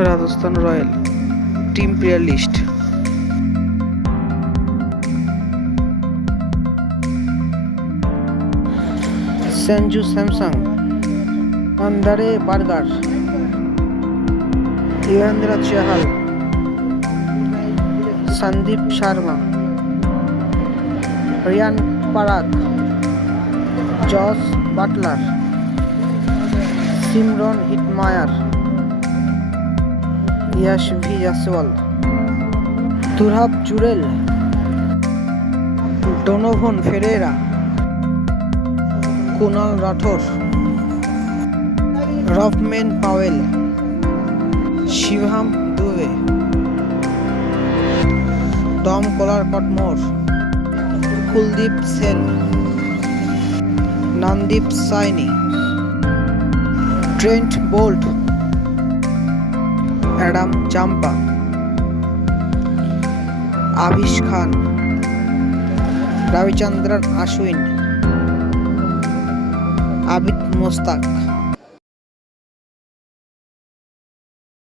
Rajasthan royal team player list. Sanju Samson, Andre Burger, Yuzvendra Chahal, Sandeep Sharma, Riyan Parag, Jos Buttler, Shimron Hetmyer, Yashasvi Jaiswal, Durlabh Jurel, Donovan Ferreira, Kunal Rathore, Rovman Powell, Shivam Dubey, Tom Kohler Cadmore, Kuldeep Sen, Navdeep Saini, Trent Boult, Adam Zampa, Avesh Khan, Ravichandran Ashwin, Abid Mushtaq.